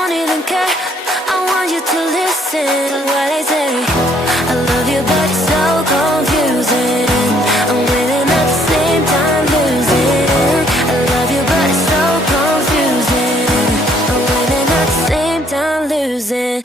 don't even care. I want you to listen to what I say. I love you, but it's so confusing. I'm winning at the same time losing. I love you, but it's so confusing. I'm winning at the same time losing.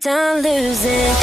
Time losing.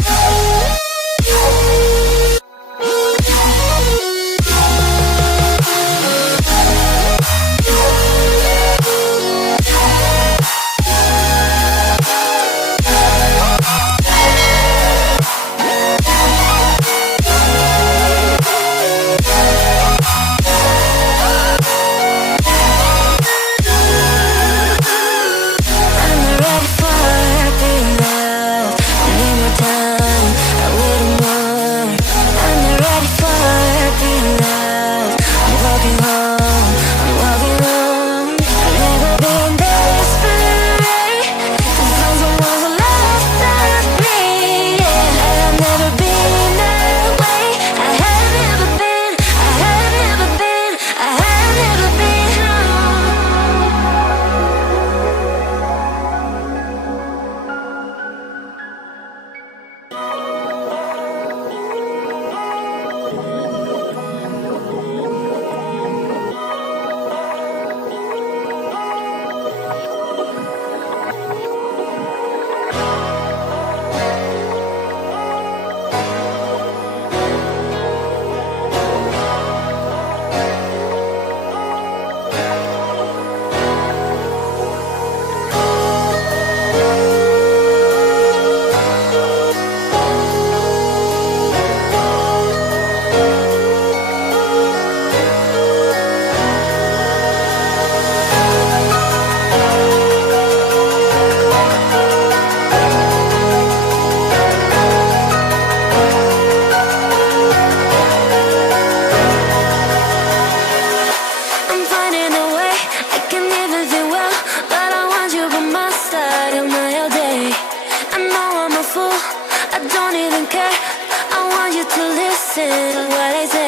I don't even care. I want you to listen to what I say.